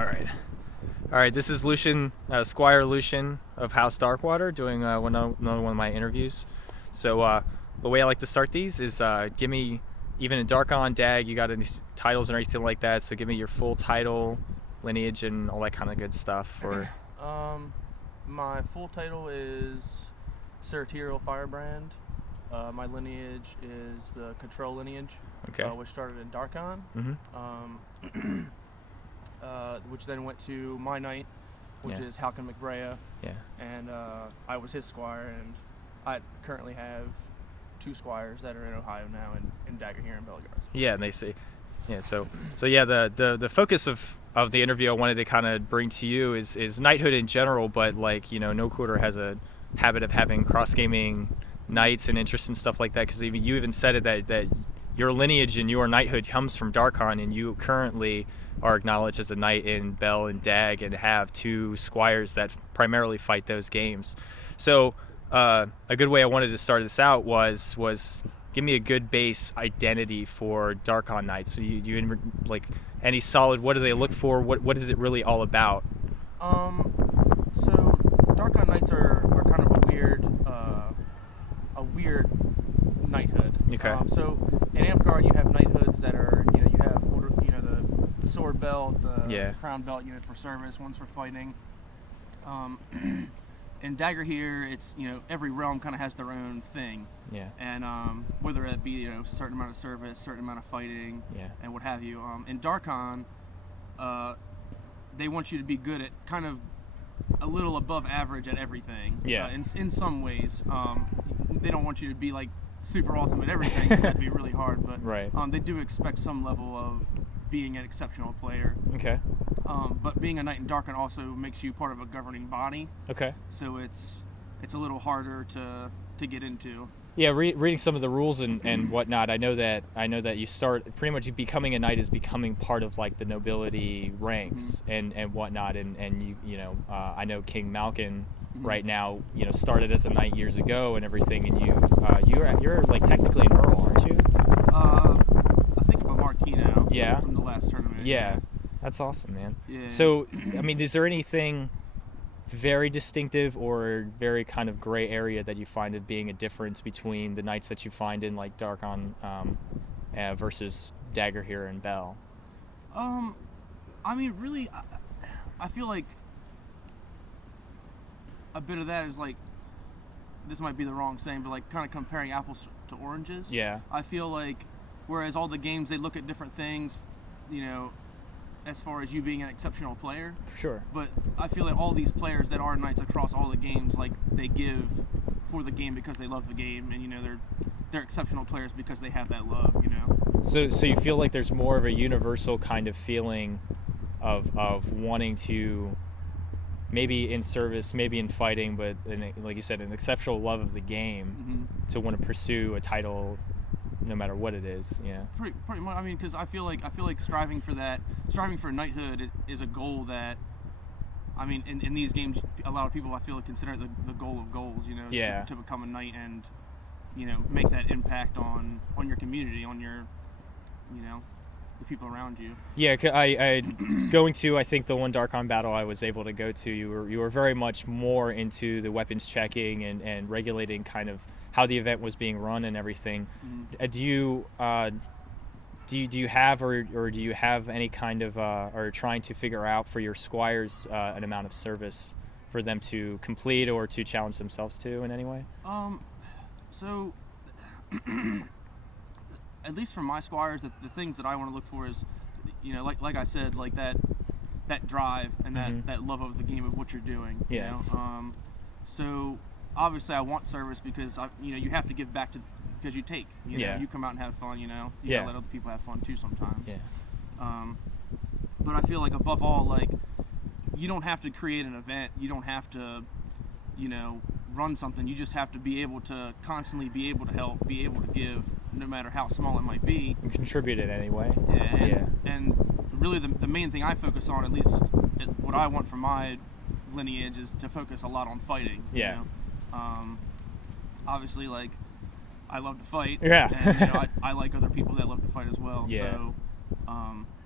All right. This is Lucian, Squire Lucian of House Darkwater, doing another one of my interviews. So the way I like to start these is give me, even in Darkon, Dag, you got any titles and everything like that. So give me your full title, lineage, and all that kind of good stuff. Or my full title is Sir Tyriel Firebrand. My lineage is the Control lineage, which started in Darkon. Mm-hmm. Which then went to my knight, which is Halkin McBrea. Yeah. And I was his squire, and I currently have 2 squires that are in Ohio now, in Dagger here in Bellegarde. Yeah, and they say, yeah. So yeah, the focus of the interview I wanted to kind of bring to you is knighthood in general, but like, no quarter has a habit of having cross gaming knights and interest in stuff like that, because you even said it that your lineage and your knighthood comes from Darkon, and you currently are acknowledged as a knight in Bell and Dag and have 2 squires that primarily fight those games. So a good way I wanted to start this out was give me a good base identity for Darkon knights. So you like any solid, what do they look for? What is it really all about? So Darkon knights are kind of a weird knighthood. Okay. So in Amtgard you have knighthoods that are, you have order, the sword belt, the crown belt unit for service, one's for fighting. In Dagger here, it's, every realm kind of has their own thing. Yeah. And whether it be, a certain amount of service, certain amount of fighting, and what have you. In Darkon, they want you to be good at kind of a little above average at everything. Yeah. In some ways, they don't want you to be like super awesome at everything. That'd be really hard. But right. They do expect some level of being an exceptional player. Okay. But being a knight in Darkon also makes you part of a governing body. Okay. So it's a little harder to get into. Yeah, reading some of the rules and whatnot, I know that you start pretty much becoming a knight is becoming part of like the nobility ranks and whatnot, and I know King Malkin right now started as a knight years ago and everything, and you're like technically an earl, aren't you? I think I'm a marquis now. Yeah. From the last tournament. Yeah, that's awesome, man. Yeah. So I mean, is there anything very distinctive or very kind of gray area that you find it being a difference between the knights that you find in like Darkon versus Dagger here and Bell? I mean, really, I feel like a bit of that is like, this might be the wrong saying, but like kind of comparing apples to oranges. Yeah. I feel like, whereas all the games, they look at different things, as far as you being an exceptional player. Sure. But I feel like all these players that are knights across all the games, like, they give for the game because they love the game, and they're exceptional players because they have that love. So you feel like there's more of a universal kind of feeling of wanting to, maybe in service, maybe in fighting, but like you said, an exceptional love of the game to want to pursue a title, no matter what it is. Yeah. Pretty much. I mean, because I feel like striving for knighthood is a goal that, I mean, in these games, a lot of people, I feel like, consider it the goal of goals. To become a knight and make that impact on your community, on your the people around you. Yeah, I going to, I think the one Darkon battle I was able to go to, you were very much more into the weapons checking and regulating kind of how the event was being run and everything. Do you have or do you have any kind of or trying to figure out for your squires an amount of service for them to complete or to challenge themselves to in any way? So at least for my squires, the things that I want to look for is, like I said, like that drive and that love of the game of what you're doing. Yeah. So obviously I want service because you have to give back because you take. You come out and have fun. You gotta let other people have fun too sometimes. Yeah. But I feel like above all, like, you don't have to create an event. You don't have to, run something. You just have to be able to constantly be able to help, be able to give, no matter how small it might be. And contribute it anyway. And really the main thing I focus on, at least what I want from my lineage, is to focus a lot on fighting. Yeah. Obviously, like, I love to fight. Yeah. And I like other people that love to fight as well. Yeah. So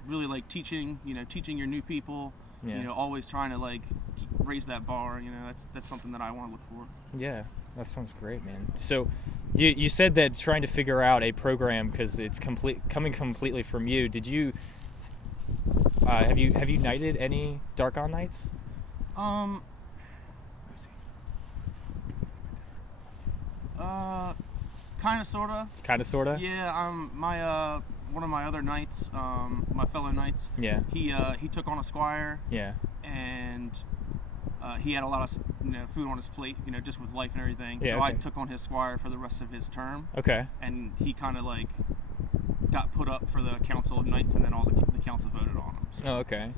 really like teaching your new people, Yeah. Always trying to like raise that bar. That's something that I want to look for. Yeah, that sounds great, man. So, you said that trying to figure out a program because it's coming completely from you. Did you have you knighted any Dark On nights? Kind of, sorta. Kind of, sorta. Yeah. My one of my other knights, my fellow knights. Yeah. He took on a squire. Yeah. And he had a lot of food on his plate, just with life and everything. Yeah, so okay. I took on his squire for the rest of his term. Okay. And he kind of like got put up for the council of knights, and then all the council voted on him. So. Oh, okay.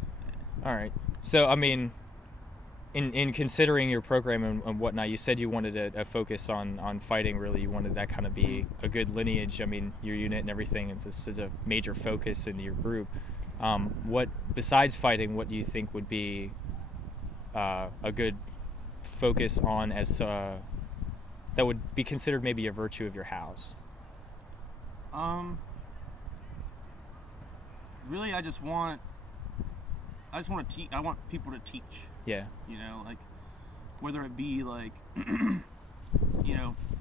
All right. So, I mean, in considering your program and whatnot, you said you wanted a focus on fighting. Really, you wanted that kind of be a good lineage. I mean, your unit and everything is such a major focus in your group. What besides fighting, what do you think would be a good focus on as that would be considered maybe a virtue of your house? Really, I just want to teach. I want people to teach. Yeah. Like whether it be like, I'm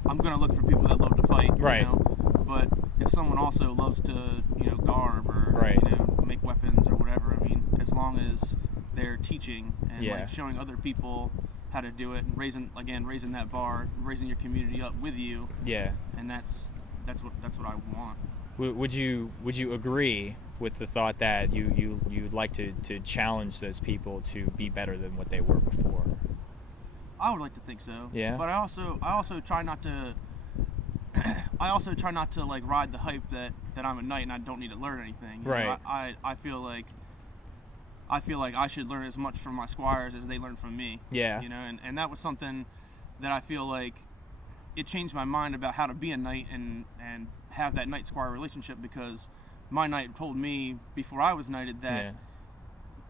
gonna look for people that love to fight. Right. But if someone also loves to, garb or right. make weapons or whatever, I mean, as long as they're teaching and yeah. like showing other people how to do it and raising that bar, raising your community up with you. Yeah. And that's what I want. Would you agree with the thought that you'd like to challenge those people to be better than what they were before? I would like to think so. Yeah. But I also try not to like ride the hype that I'm a knight and I don't need to learn anything. Right. I feel like I should learn as much from my squires as they learn from me. Yeah. And that was something that I feel like it changed my mind about how to be a knight and have that knight-squire relationship, because my knight told me before I was knighted that,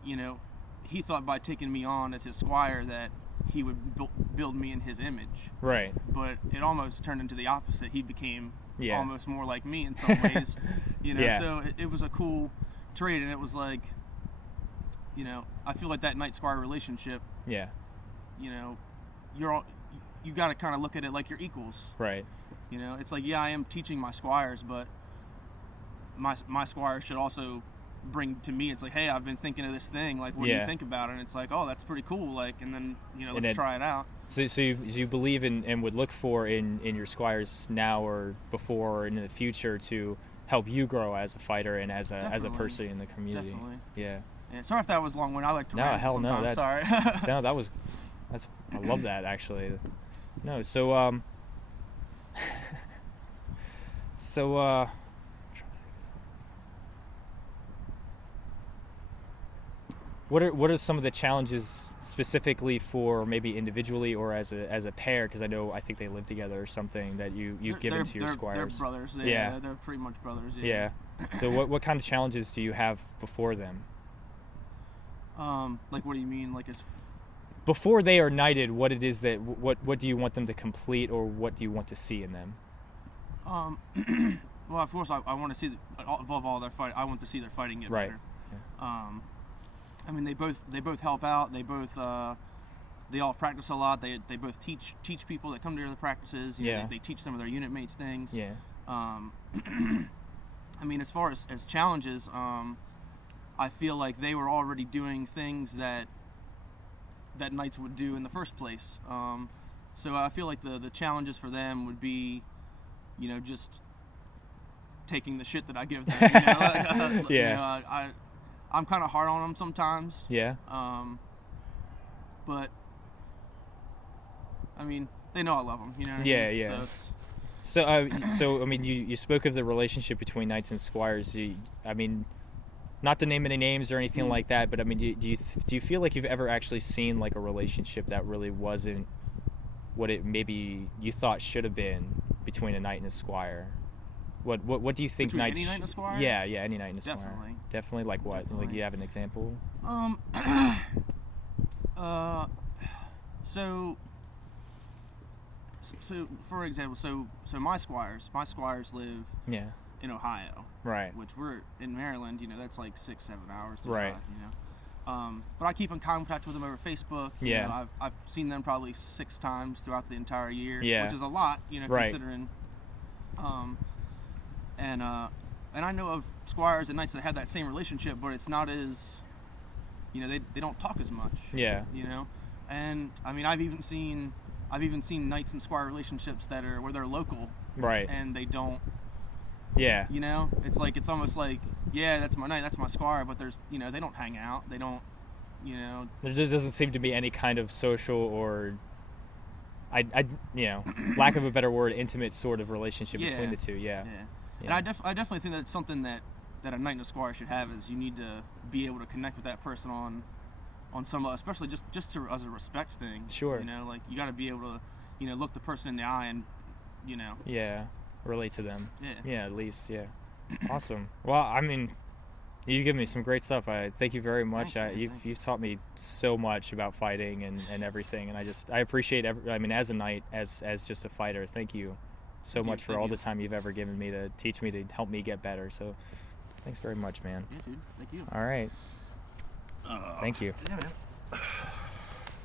he thought by taking me on as his squire that he would build me in his image. Right. But it almost turned into the opposite. He became almost more like me in some ways. Yeah. So it was a cool trade, and it was like, I feel like that knight-squire relationship. Yeah. You got to kind of look at it like you're equals. Right. It's like, I am teaching my squires, but my squires should also bring to me. It's like, hey, I've been thinking of this thing. Like, what do you think about it? And it's like, oh, that's pretty cool. Like, and then let's try it out. So you believe in and would look for in your squires now or before or in the future to help you grow as a fighter and as a person in the community. Definitely. Yeah. Sorry if that was long-winded. I like to rant sometimes. Sorry. No, I love that actually. No, so what are some of the challenges specifically for maybe individually or as a pair? Because I think they live together or something that you've given to your squires. They're brothers. Yeah. They're pretty much brothers. Yeah. So what kind of challenges do you have before them? Like, what do you mean? Like, before they are knighted, what it is that what do you want them to complete, or what do you want to see in them? Well, of course, I want to see above all their fight. I want to see their fighting get better. Yeah. I mean, they both help out. They both they all practice a lot. They both teach people that come to the practices. They teach some of their unit mates things. Yeah. I mean, as far as challenges, I feel like they were already doing things that knights would do in the first place. So I feel like the challenges for them would be, just taking the shit that I give them. Yeah. I'm kind of hard on them sometimes. Yeah. But I mean, they know I love them. You know what I mean? Yeah. So I mean, you spoke of the relationship between knights and squires. I mean, not to name any names or anything like that, but I mean, do you feel like you've ever actually seen like a relationship that really wasn't what it maybe you thought should have been between a knight and a squire? What do you think between knights? Any knight and a squire? Yeah, any knight and a squire. Definitely. Like what? Definitely. Like, you have an example? So for example, so my squires live in Ohio. Right. Which we're in Maryland, that's like 6-7 hours to right. drive, But I keep in contact with them over Facebook. Yeah. You know, I've seen them probably 6 times throughout the entire year, Yeah. which is a lot, you know, Right. considering. And I know of squires and knights that have that same relationship, but it's not as, you know, they don't talk as much. Yeah. You know, and I mean, I've even seen knights and squire relationships that are where they're local, Right. and they don't. Yeah. You know, it's almost like, yeah, that's my knight, that's my squire, but there's, you know, they don't hang out, they don't, you know. There just doesn't seem to be any kind of social or, you know, lack of a better word, intimate sort of relationship between the two. Yeah. And I definitely think that's something that a knight and a squire should have, is you need to be able to connect with that person on some level, especially just to, as a respect thing. Sure. You know, like you got to be able to, you know, look the person in the eye and, you know. Yeah. Relate to them. Yeah. Yeah, at least. Yeah. Awesome. Well, I mean, you give me some great stuff. I thank you very much. You've taught me so much about fighting and everything, and I appreciate I mean, as a knight, as just a fighter, thank you so much for all the time you've ever given me to teach me, to help me get better. So thanks very much, man. Yeah, dude. Thank you. All right. Thank you. Yeah, man.